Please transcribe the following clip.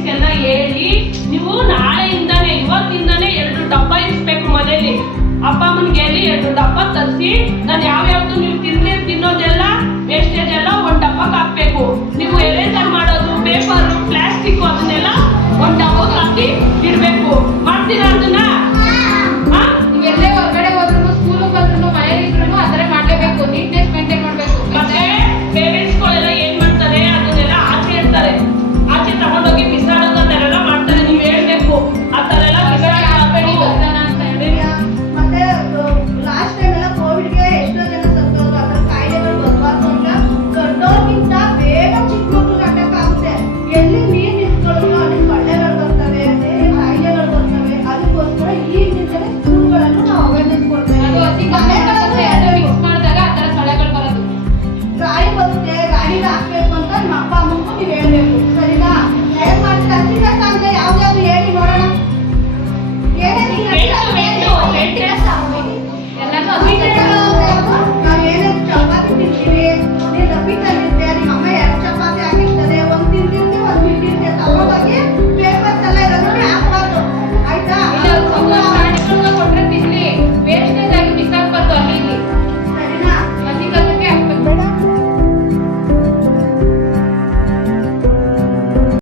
ಪೇರೆಂಟ್ಸ್ಗೆಲ್ಲ ಹೇಳಿ ನೀವು ನಾಳೆಯಿಂದಾನೆ ಇವತ್ತಿಂದಾನೆ 2 ಡಬ್ಬ ಇರಿಸ್ಬೇಕು ಮನೇಲಿ. ಅಪ್ಪ ಅಮ್ಮನಿಗೆ ಹೇಳಿ 2 ಡಬ್ಬ ತರಿಸಿ ನಾನು ಯಾವ್ಯಾವ್ದು ನೀವು ತಿನ್ನೋದೆಲ್ಲ